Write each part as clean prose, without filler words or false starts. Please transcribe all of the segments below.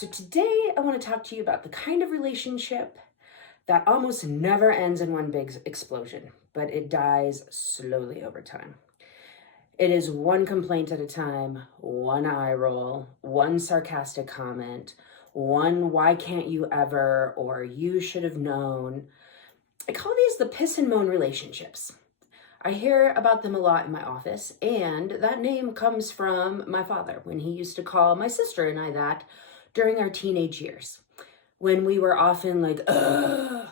So today I want to talk to you about the kind of relationship that almost never ends in one big explosion, but it dies slowly over time. It is one complaint at a time, one eye roll, one sarcastic comment, one why can't you ever, or you should have known. I call these the piss and moan relationships. I hear about them a lot in my office, and that name comes from my father when he used to call my sister and I that during our teenage years, when we were often like, ugh,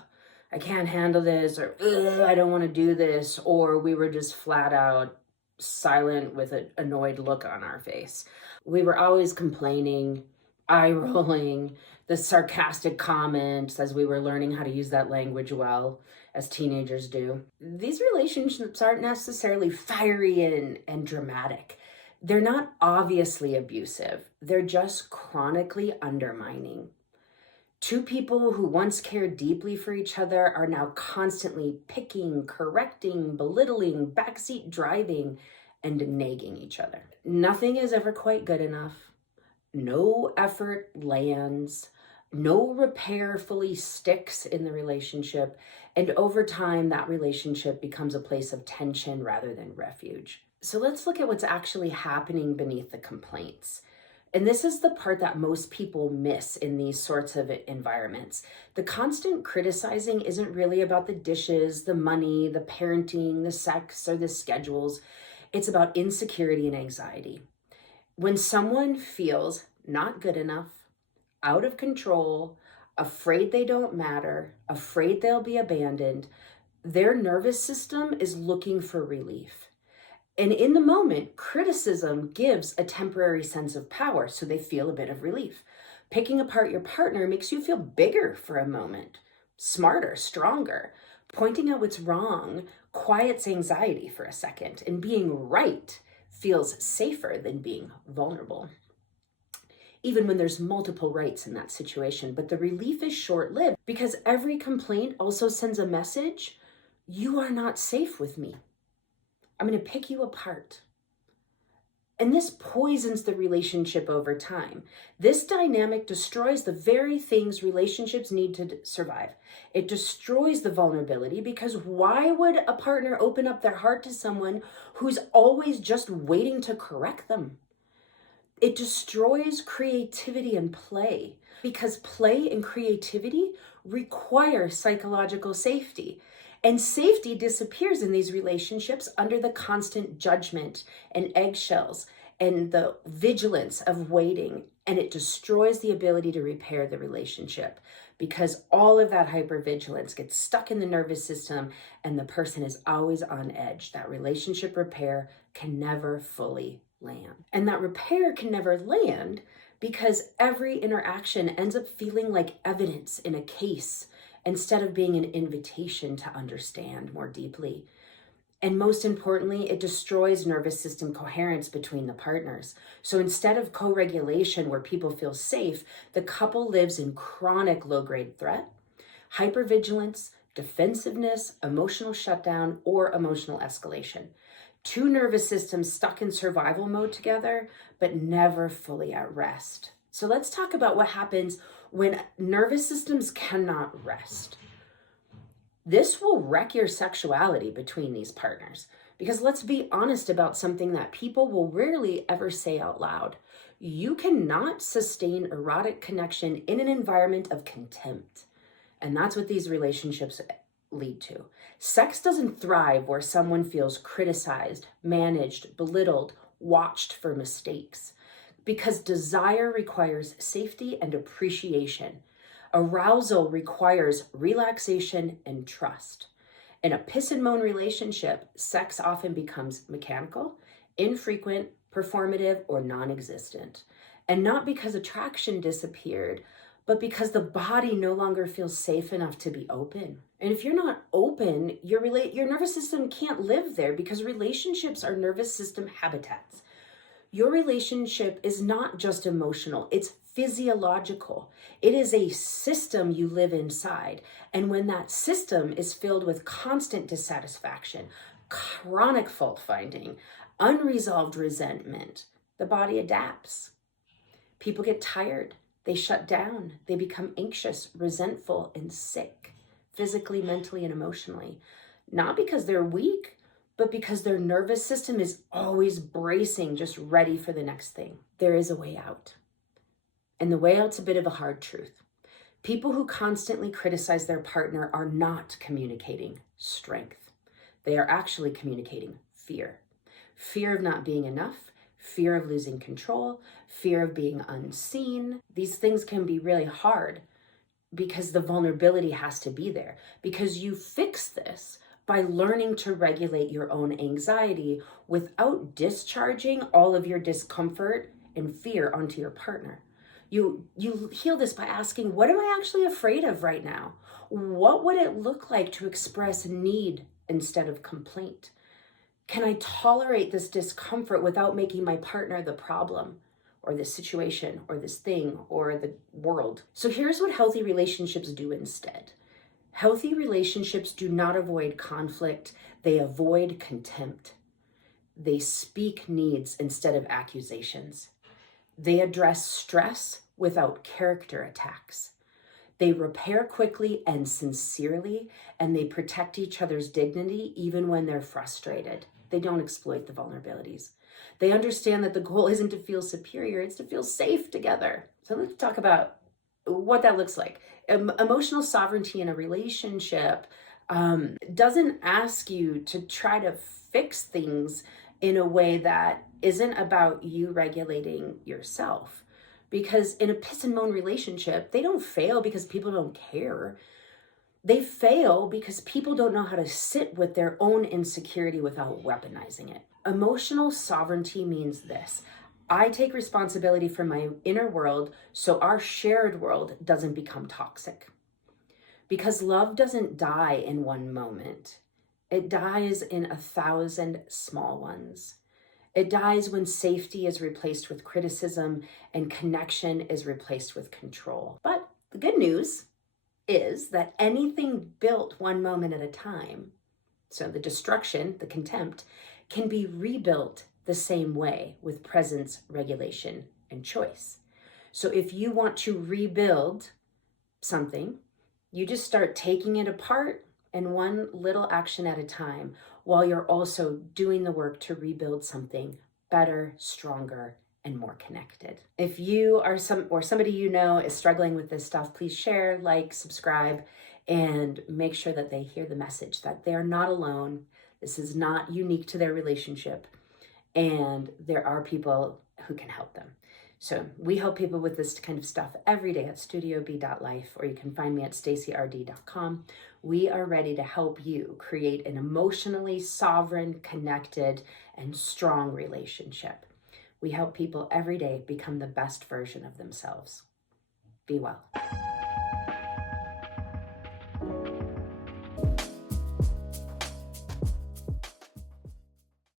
I can't handle this, or ugh, I don't want to do this, or we were just flat out silent with an annoyed look on our face. We were always complaining, eye rolling, the sarcastic comments as we were learning how to use that language well, as teenagers do. These relationships aren't necessarily fiery and dramatic. They're not obviously abusive. They're just chronically undermining. Two people who once cared deeply for each other are now constantly picking, correcting, belittling, backseat driving, and nagging each other. Nothing is ever quite good enough. No effort lands. No repair fully sticks in the relationship. And over time, that relationship becomes a place of tension rather than refuge. So let's look at what's actually happening beneath the complaints. And this is the part that most people miss in these sorts of environments. The constant criticizing isn't really about the dishes, the money, the parenting, the sex, or the schedules. It's about insecurity and anxiety. When someone feels not good enough, out of control, afraid they don't matter, afraid they'll be abandoned, their nervous system is looking for relief. And in the moment, criticism gives a temporary sense of power, so they feel a bit of relief. Picking apart your partner makes you feel bigger for a moment, smarter, stronger. Pointing out what's wrong quiets anxiety for a second, and being right feels safer than being vulnerable, even when there's multiple rights in that situation. But the relief is short-lived because every complaint also sends a message: you are not safe with me. I'm going to pick you apart. And this poisons the relationship over time. This dynamic destroys the very things relationships need to survive. It destroys the vulnerability, because why would a partner open up their heart to someone who's always just waiting to correct them? It destroys creativity and play, because play and creativity require psychological safety. And safety disappears in these relationships under the constant judgment and eggshells and the vigilance of waiting. And it destroys the ability to repair the relationship, because all of that hypervigilance gets stuck in the nervous system and the person is always on edge. That relationship repair can never fully land. And that repair can never land because every interaction ends up feeling like evidence in a case, instead of being an invitation to understand more deeply. And most importantly, it destroys nervous system coherence between the partners. So instead of co-regulation where people feel safe, the couple lives in chronic low-grade threat, hypervigilance, defensiveness, emotional shutdown, or emotional escalation. Two nervous systems stuck in survival mode together, but never fully at rest. So let's talk about what happens when nervous systems cannot rest. This will wreck your sexuality between these partners, because let's be honest about something that people will rarely ever say out loud. You cannot sustain erotic connection in an environment of contempt. And that's what these relationships lead to. Sex doesn't thrive where someone feels criticized, managed, belittled, watched for mistakes. Because desire requires safety and appreciation. Arousal requires relaxation and trust. In a piss and moan relationship, sex often becomes mechanical, infrequent, performative, or non-existent. And not because attraction disappeared, but because the body no longer feels safe enough to be open. And if you're not open, your nervous system can't live there, because relationships are nervous system habitats. Your relationship is not just emotional, it's physiological. It is a system you live inside. And when that system is filled with constant dissatisfaction, chronic fault finding, unresolved resentment, the body adapts. People get tired. They shut down. They become anxious, resentful, and sick, physically, mentally, and emotionally. Not because they're weak, but because their nervous system is always bracing, just ready for the next thing. There is a way out. And the way out's a bit of a hard truth. People who constantly criticize their partner are not communicating strength. They are actually communicating fear. Fear of not being enough, fear of losing control, fear of being unseen. These things can be really hard because the vulnerability has to be there. Because you fix this by learning to regulate your own anxiety without discharging all of your discomfort and fear onto your partner. You heal this by asking, what am I actually afraid of right now? What would it look like to express need instead of complaint? Can I tolerate this discomfort without making my partner the problem, or this situation, or this thing, or the world? So here's what healthy relationships do instead. Healthy relationships do not avoid conflict. They avoid contempt. They speak needs instead of accusations. They address stress without character attacks. They repair quickly and sincerely, and they protect each other's dignity even when they're frustrated. They don't exploit the vulnerabilities. They understand that the goal isn't to feel superior, it's to feel safe together. So let's talk about what that looks like. Emotional sovereignty in a relationship doesn't ask you to try to fix things in a way that isn't about you regulating yourself. Because in a piss and moan relationship, they don't fail because people don't care. They fail because people don't know how to sit with their own insecurity without weaponizing it. Emotional sovereignty means this. I take responsibility for my inner world so our shared world doesn't become toxic. Because love doesn't die in one moment. It dies in 1,000 small ones. It dies when safety is replaced with criticism and connection is replaced with control. But the good news is that anything built one moment at a time, so the destruction, the contempt, can be rebuilt the same way with presence, regulation, and choice. So if you want to rebuild something, you just start taking it apart and one little action at a time, while you're also doing the work to rebuild something better, stronger, and more connected. If you are somebody you know is struggling with this stuff, please share, like, subscribe, and make sure that they hear the message that they're not alone. This is not unique to their relationship, and there are people who can help them. So we help people with this kind of stuff every day at studiob.life, or you can find me at stacyRD.com. We are ready to help you create an emotionally sovereign, connected, and strong relationship. We help people every day become the best version of themselves. Be well.